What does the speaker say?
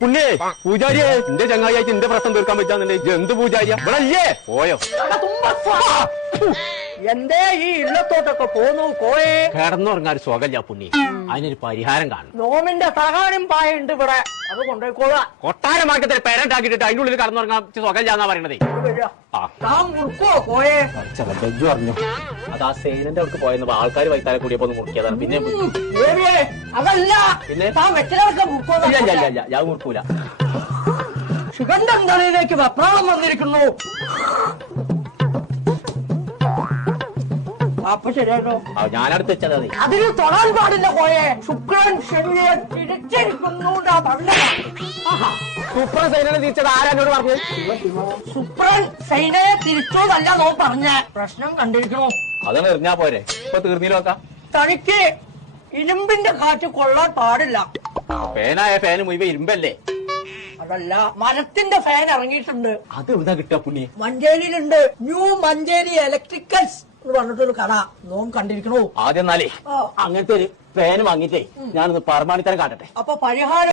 പുണ്യേ പൂജാരിയെ എന്റെ ചങ്ങായിയായിട്ട് എന്റെ പ്രശ്നം തീർക്കാൻ പറ്റാന്നുണ്ടെങ്കിൽ എന്ത് പൂജാരിയാ ഇവിടെ അല്ലേ പോയോ എന്തേ ഈ ഇല്ലത്തോട്ടൊക്കെ പോന്നു കോയെ കിടന്നുറങ്ങാൻ സുഖമില്ല പുണ്യ അതിനൊരു പരിഹാരം കാണും. നോമിന്റെ തലകാണിയും പായുണ്ട് ഇവിടെ അത് കൊണ്ടുപോയിക്കോളാ. കൊട്ടാരമാർക്കത്തിൽ പേരണ്ടാക്കിട്ട് അതിന്റെ ഉള്ളിൽ കടന്നുറങ്ങാൻ സുഖമില്ലാന്നാ പറയണതേ. മുറുക്കോ കോയെ ജഡ്ജു പറഞ്ഞു അത് ആ സേനന്റെ അവർക്ക് പോയെന്ന് ആൾക്കാർ വൈത്താലെ കൂടിയപ്പോ ഒന്ന് മുറിക്കിയതാണ്. പിന്നെ അതല്ല പിന്നെ താൻ വെച്ചിലൊക്കെ മുറുക്കോ. ഞാൻ മുറിക്കൂല. ശിവന്റെ തലയിലേക്ക് വെപ്രാളം വന്നിരിക്കുന്നു. അപ്പൊ ശരിയാണോ? ഞാനടുത്ത് വെച്ചത് അതെ. അതിന് തൊടാൻ പാടില്ല കോയെ. ശുക്രൻ ശനിയെ തിരിച്ചിരിക്കുന്നു. സൂപ്പർ സൈനനെ തിരിച്ചത് ആരാന്നോട് പറഞ്ഞു? ശുക്രൻ സൈനയെ തിരിച്ചോന്നല്ല നോ പറഞ്ഞ പ്രശ്നം കണ്ടിരിക്കണോ? അതാണ് എറിഞ്ഞാ പോരെ. ഇപ്പൊ തീർന്നില്ല നോക്കാം. തനിക്ക് ഇരുമ്പിന്റെ കാറ്റ് കൊള്ളാൻ പാടില്ല. ഫാനായ ഫാന് മുഴുവൻ ഇരുമ്പല്ലേ? അതല്ല മരത്തിന്റെ ഫാൻ ഇറങ്ങിയിട്ടുണ്ട്. അത് എവിടാ കിട്ടുക പുണ്യ? മഞ്ചേരിയിലുണ്ട്. ന്യൂ മഞ്ചേരി ഇലക്ട്രിക്കൽസ് എന്ന് പറഞ്ഞിട്ടൊരു കട നോം കണ്ടിരിക്കണോ? ആദ്യം എന്നാലേ അങ്ങനത്തെ ഒരു ഫാന് വാങ്ങിട്ടേ ഞാനൊന്ന് പരമാണിത്തരം കാട്ടട്ടെ. അപ്പൊ പരിഹാരം